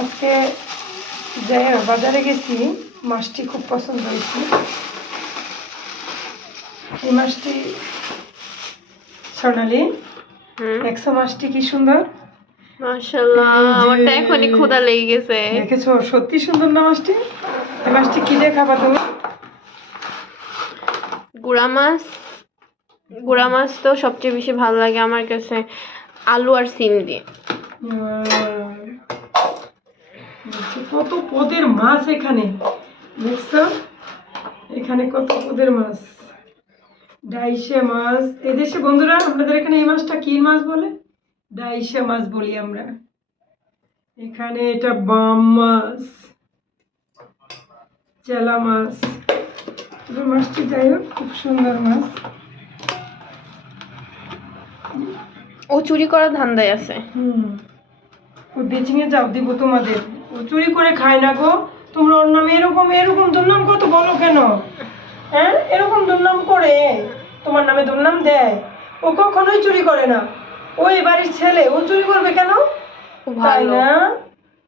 আজকে যাই বাজারে গেছি, মাছটি খুব পছন্দ হয়েছে। এই মাছটি সোনালি, দেখছো মাছটি কি সুন্দর। মাশাআল্লাহ, আমার তো এখনই ক্ষুধা লেগে গেছে। দেখেছো সত্যি সুন্দর না মাছটি? এই মাছটি কি দিয়ে খাবা তুমি? গুড়া মাছ তো সবচেয়ে বেশি ভালো লাগে আমার কাছে, আলু আর সিম দিয়ে। কত পদের মাছ এখানে, দেখছো এখানে কত পদের মাছ। ডাইশে মাছ, এদেশে বন্ধুরা আপনাদের এখানে এই মাছটা কি মাছ বলে? ডাইশে মাছ বলি আমরা এখানে। এটা বাম মাছ, চেলা মাছ। মাছটি যাই হোক খুব সুন্দর মাছ। ও চুরি করার ধান্দায় আছে। ও বেচিংয়ে যাও, দিব তোমাদের। ও চুরি করে খায় না গো। তোমরা ওর নামে এরকম এরকম দুর্নাম কত বলো কেন? হ্যাঁ, এরকম দুর্নাম করে তোমার নামে দুর্নাম দেয়। ও কখনোই চুরি করে না। ও এ বাড়ির ছেলে, ও চুরি করবে কেন? তাই না?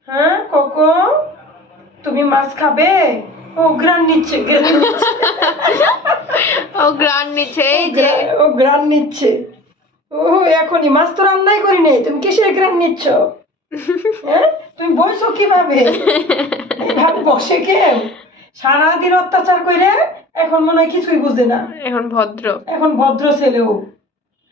হ্যাঁ কোকো, তুমি মাছ খাবে? ও ঘ্রাণ নিচ্ছে, ও গ্রান নিচ্ছে, এই যে ও ঘ্রাণ নিচ্ছে। ও এখনই মাছ তো রান্নাই করি নাই, তুমি কিসের ঘ্রাণ নিচ্ছ? হ্যাঁ, তুমি বলছো কিভাবে? এইভাবে বসে কেউ সারাদিন অত্যাচার করে এখন মনে হয় কিছুই বুঝে না। এখন ভদ্র এখন ভদ্র ছেলেও